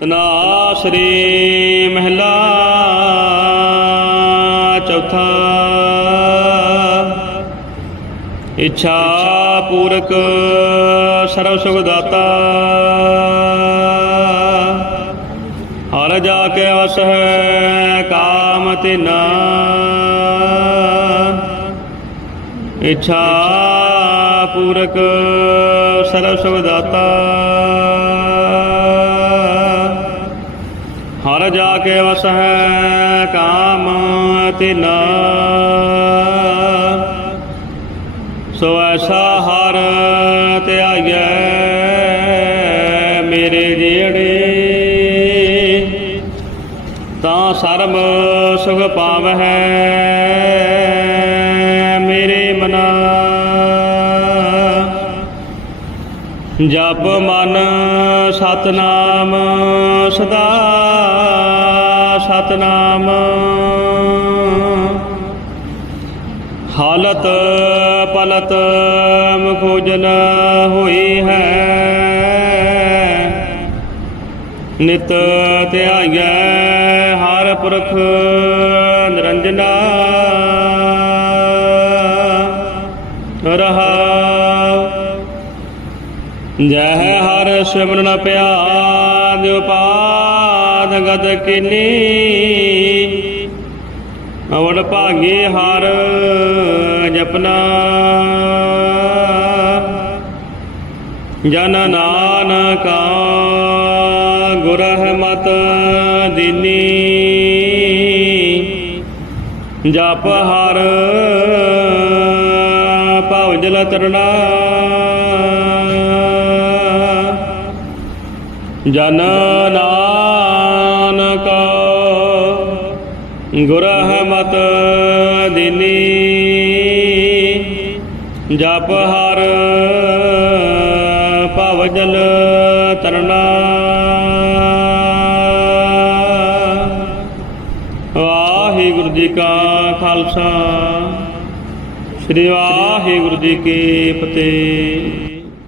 ਤਨਾਸਰੀ ਮਹਿਲਾ ਚੌਥਾ। ਇੱਛਾ ਪੂਰਕ ਸਰਵ ਸੁਖ ਦਾਤਾ। ਹਰ ਜਾ ਕੇ ਵਸ ਹੈ ਕਾਮ ਤਿਨਾ। ਇੱਛਾ ਪੂਰਕ ਸਰਵ ਸੁਖ ਦਾਤਾ। ਹਰ ਜਾ ਕੇ ਵਸ ਹੈ ਕਾਮ ਤਿਨਾ। ਸੋ ਐਸਾ ਹਰ ਧਿਆਈਐ ਮੇਰੇ ਜਿਹੜੇ ਤਾਂ ਸਰਮ ਸੁਖ ਪਾਵਹਿ ਜਪ ਮਨ ਸਤਨਾਮ, ਸਦਾ ਸਤਨਾਮ। ਹਾਲਤ ਪਲਤ ਮੁਖੋਜਨ ਹੋਈ ਹੈ। ਨਿਤ ਧਿਆਈਐ ਹਰ ਪੁਰਖ ਨਿਰੰਜਨਾ। ਰਹਾ ਜੈ ਹਰ ਸਿਮਰਨ ਪਿਆਦ ਉਪਾਦ ਗਤ ਕਿਨੀ। ਅਵੜ ਭਾਗੇ ਹਰ ਜਪਨਾ। ਜਨ ਨਾਨਕਾ ਗੁਰ ਮਤ ਦਿਨੀ। ਜਪ ਹਰ ਭਵ ਜਲ ਤਰਣਾ ਜਨ ਨਾਨਕ ਗੁਰ ਮਤ ਦਿਨੀ, ਜਪ ਹਰ ਭਵ ਜਲ ਤਰਨਾ। ਵਾਹਿਗੁਰੂ ਜੀ ਕਾ ਖਾਲਸਾ, ਸ੍ਰੀ ਵਾਹਿਗੁਰੂ ਜੀ ਕੀ ਫਤਿਹ।